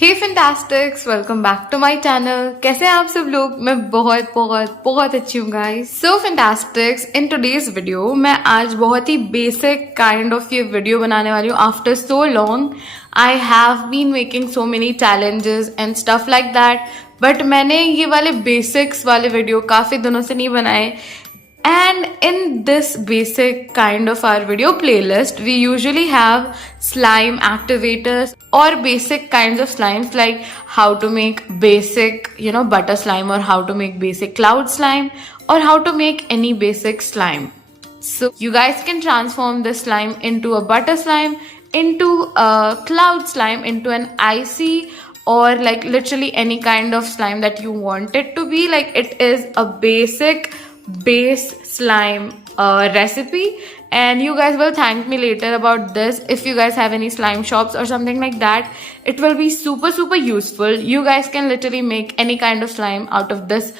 Hey fantastics, welcome back to my channel. कैसे हैं आप सब लोग? मैं बहुत बहुत बहुत अच्छी हूँ guys. So fantastics, in today's video मैं आज बहुत ही बेसिक काइंड ऑफ ये वीडियो बनाने वाली हूँ। After so long I have been making so many challenges and stuff like that, but मैंने ये वाले बेसिक्स वाले वीडियो काफी दिनों से नहीं बनाए. And in this basic kind of our video playlist, we usually have slime activators or basic kinds of slimes, like how to make basic, butter slime, or how to make basic cloud slime, or how to make any basic slime. So you guys can transform this slime into a butter slime, into a cloud slime, into an icy, or like literally any kind of slime that you want it to be. Like, it is a basic base slime recipe, and you guys will thank me later about this. If you guys have any slime shops or something like that, it will be super useful. You guys can literally make any kind of slime out of this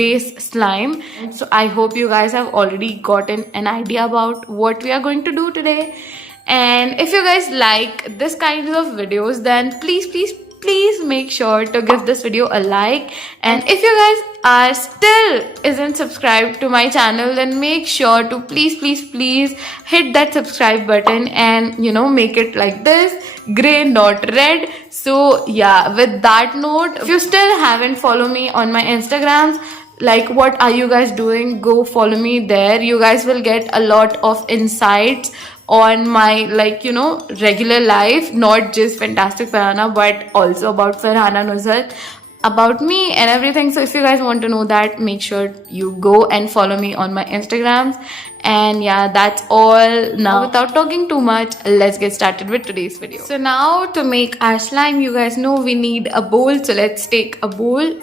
base slime. So I hope you guys have already gotten an idea about what we are going to do today. And if you guys like this kind of videos, then please make sure to give this video a like. And if you guys are still isn't subscribed to my channel, then make sure to please hit that subscribe button and make it like this, gray not red. So yeah, with that note, if you still haven't followed me on my Instagrams, like, what are you guys doing? Go follow me there. You guys will get a lot of insights on my regular life, not just fantastic farhana, but also about farhana Nuzhat, about me and everything. So if you guys want to know that, make sure you go and follow me on my Instagrams. And yeah, that's all. Now without talking too much, let's get started with today's video. So now, to make our slime, you guys know we need a bowl. So let's take a bowl.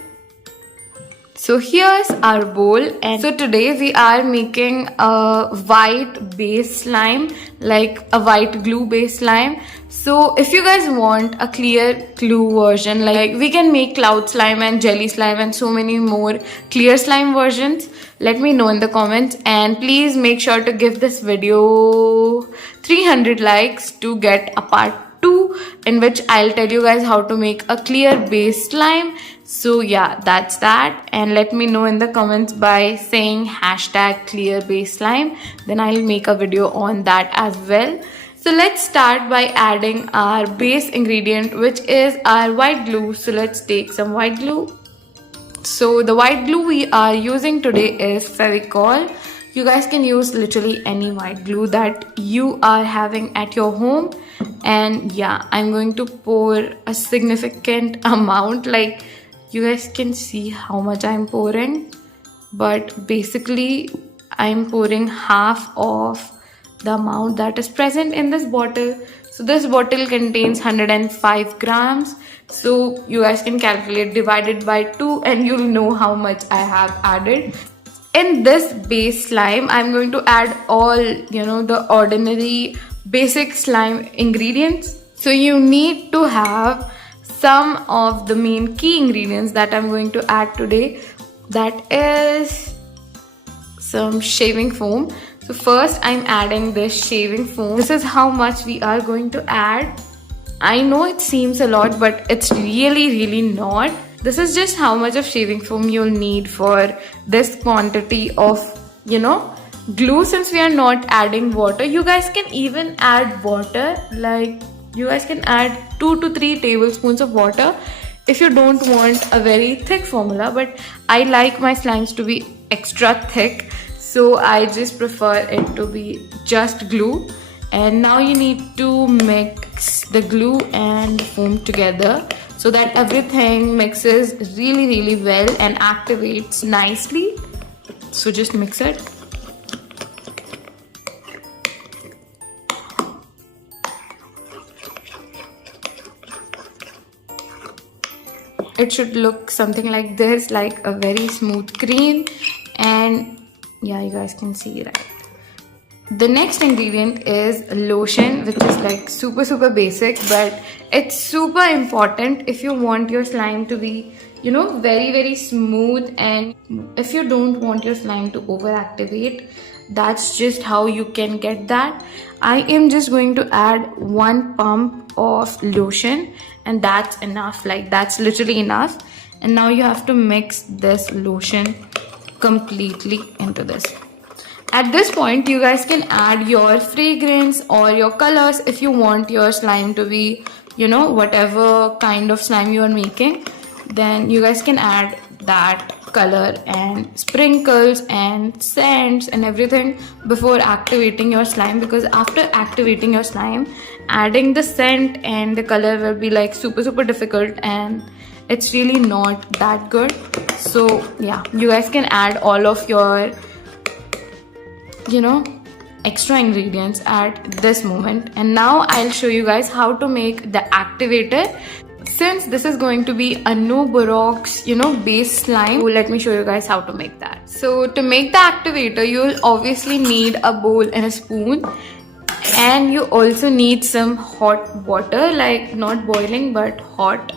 So here's our bowl, and so today we are making a white base slime, like a white glue base slime. So if you guys want a clear glue version, like we can make cloud slime and jelly slime and so many more clear slime versions, let me know in the comments. And please make sure to give this video 300 likes to get a part 2 in which I'll tell you guys how to make a clear base slime. So yeah, that's that. And let me know in the comments by saying hashtag clear base slime, then I'll make a video on that as well. So let's start by adding our base ingredient, which is our white glue. So let's take some white glue. So the white glue we are using today is fevicol. You guys can use literally any white glue that you are having at your home. And yeah, I'm going to pour a significant amount. Like, you guys can see how much I'm pouring, but basically I'm pouring half of the amount that is present in this bottle. So this bottle contains 105 grams. So you guys can calculate, divided by 2, and you'll know how much I have added. In this base slime, I'm going to add all, the ordinary basic slime ingredients. So you need to have some of the main key ingredients that I'm going to add today. That is some shaving foam. So first I'm adding this shaving foam. This is how much we are going to add. I know it seems a lot, but it's really not. This is just how much of shaving foam you'll need for this quantity of, glue. Since we are not adding water, you guys can even add water. Like, you guys can add 2 to 3 tablespoons of water if you don't want a very thick formula. But I like my slimes to be extra thick, so I just prefer it to be just glue. And now you need to mix the glue and foam together so that everything mixes really well and activates nicely. So just mix it. It should look something like this, like a very smooth cream. And yeah, you guys can see, right? The next ingredient is lotion, which is like super basic, but it's super important if you want your slime to be, very smooth. And if you don't want your slime to overactivate, That's just how you can get that. I am just going to add 1 pump of lotion, and that's enough. Like, that's literally enough. And now you have to mix this lotion completely into this. At this point, you guys can add your fragrance or your colors if you want your slime to be, you know, whatever kind of slime you are making. Then you guys can add that color and sprinkles and scents and everything before activating your slime, because after activating your slime, adding the scent and the color will be like super difficult, and it's really not that good. So yeah, you guys can add all of your, you know, extra ingredients at this moment. And now I'll show you guys how to make the activator. Since this is going to be a no borax, you know, base slime, so let me show you guys how to make that. So to make the activator, you'll obviously need a bowl and a spoon, and you also need some hot water, like not boiling but hot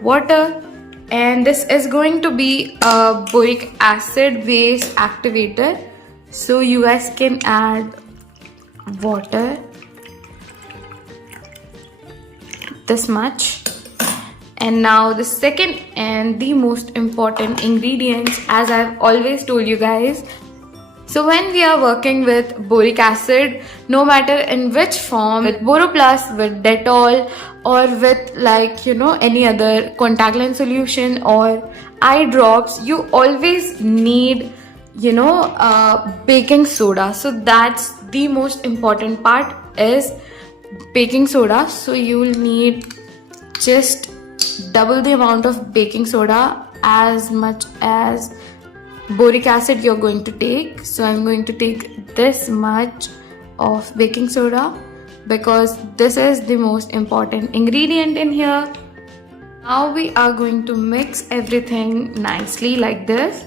water. And this is going to be a boric acid based activator, so you guys can add water this much. And now the second and the most important ingredients, as I've always told you guys. So when we are working with boric acid, no matter in which form, with Boroplus, with Dettol, or with, like, you know, any other contact lens solution or eye drops, you always need, you know, baking soda. So that's the most important part, is baking soda. So you will need just double the amount of baking soda as much as boric acid you're going to take. So I'm going to take this much of baking soda because this is the most important ingredient in here. Now we are going to mix everything nicely like this.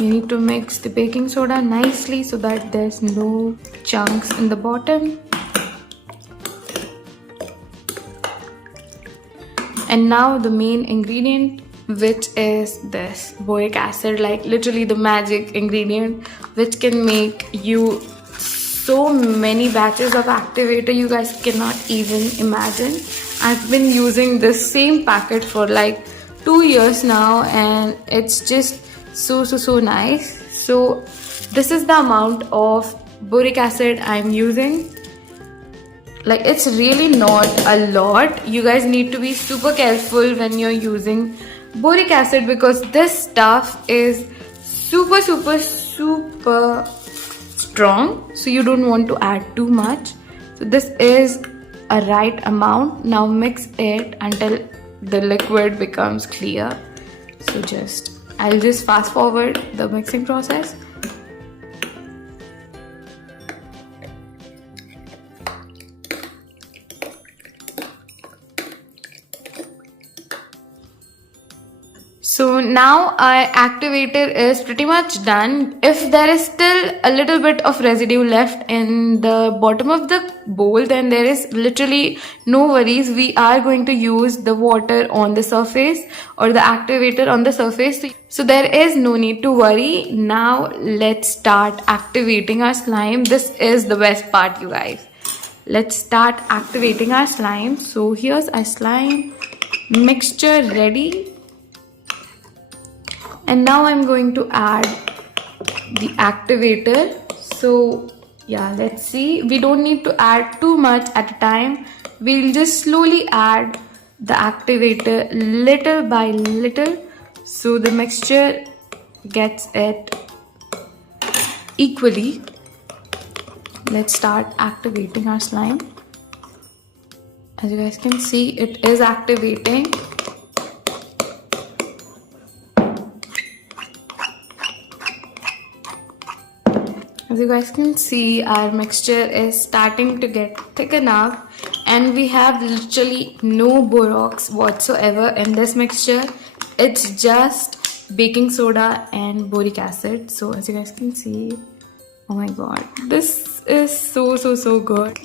You need to mix the baking soda nicely so that there's no chunks in the bottom. And now the main ingredient, which is this boric acid, like literally the magic ingredient which can make you so many batches of activator you guys cannot even imagine. I've been using this same packet for like 2 years now, and it's just so nice. So this is the amount of boric acid I'm using. Like, it's really not a lot. You guys need to be super careful when you're using boric acid, because this stuff is super strong, so you don't want to add too much. So this is a right amount. Now mix it until the liquid becomes clear. So I'll just fast forward the mixing process. So now our activator is pretty much done. If there is still a little bit of residue left in the bottom of the bowl, then there is literally no worries. We are going to use the water on the surface or the activator on the surface. So there is no need to worry. Now let's start activating our slime. This is the best part, you guys. Let's start activating our slime. So here's our slime mixture ready. And now I'm going to add the activator. So yeah, let's see. We don't need to add too much at a time. We'll just slowly add the activator little by little, so the mixture gets it equally. Let's start activating our slime. As you guys can see, it is activating. As you guys can see, our mixture is starting to get thick enough, and we have literally no borax whatsoever in this mixture. It's just baking soda and boric acid. So as you guys can see, oh my god, this is so good.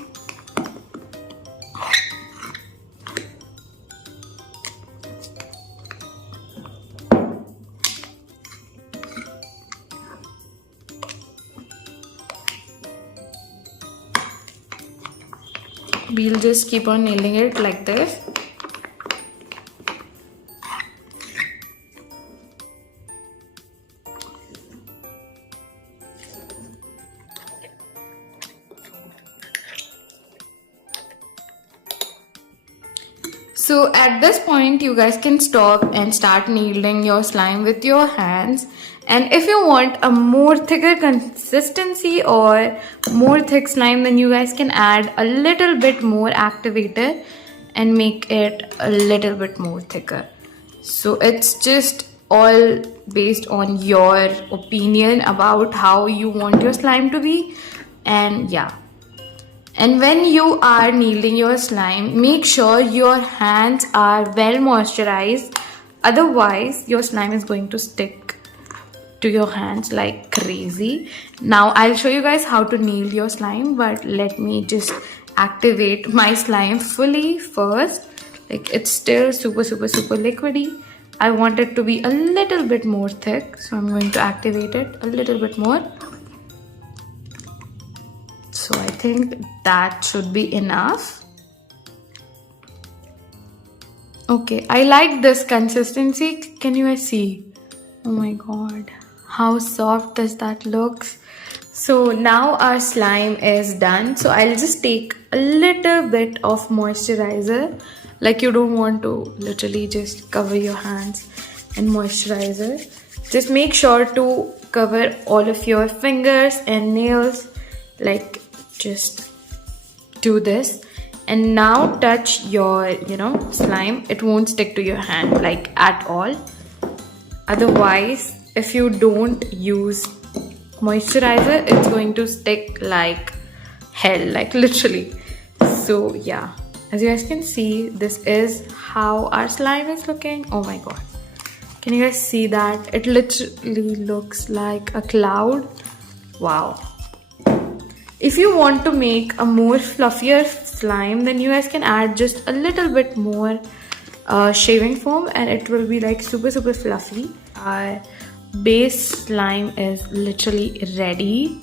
we'll just keep on nailing it like this. So at this point, you guys can stop and start kneading your slime with your hands. And if you want a more thicker consistency or more thick slime, then you guys can add a little bit more activator and make it a little bit more thicker. So it's just all based on your opinion about how you want your slime to be. And yeah. And when you are kneading your slime, make sure your hands are well moisturized. Otherwise, your slime is going to stick to your hands like crazy. Now, I'll show you guys how to knead your slime, but let me just activate my slime fully first. Like, it's still super liquidy. I want it to be a little bit more thick, so I'm going to activate it a little bit more. So I think that should be enough. Okay, I like this consistency. Can you guys see? Oh my god, how soft does that look? So now our slime is done. So I'll just take a little bit of moisturizer. Like, you don't want to literally just cover your hands in moisturizer. Just make sure to cover all of your fingers and nails. Like, just do this and now touch your slime. It won't stick to your hand like at all. Otherwise, if you don't use moisturizer, it's going to stick like hell, like literally. So yeah, as you guys can see, this is how our slime is looking. Oh my god, can you guys see that? It literally looks like a cloud. Wow. If you want to make a more fluffier slime, then you guys can add just a little bit more shaving foam and it will be like super fluffy. Our base slime is literally ready.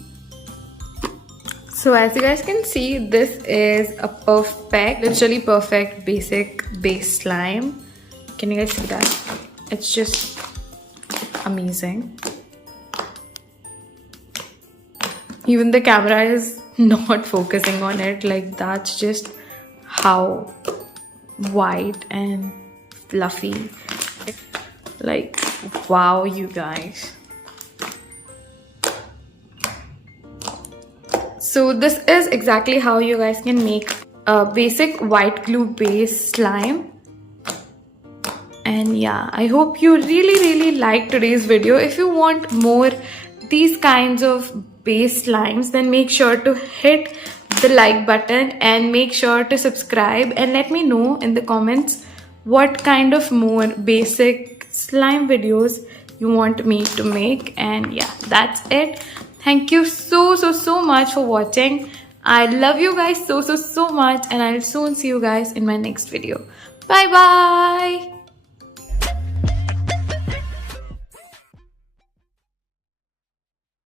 So as you guys can see, this is a literally perfect basic base slime. Can you guys see that? It's just amazing. Even the camera is not focusing on it. Like, that's just how white and fluffy. Like, wow, you guys. So this is exactly how you guys can make a basic white glue based slime. And yeah, I hope you really liked today's video. If you want more these kinds of base slimes, then make sure to hit the like button and make sure to subscribe and let me know in the comments what kind of more basic slime videos you want me to make. And yeah, that's it. Thank you so much for watching. I love you guys so much, and I'll soon see you guys in my next video. Bye bye.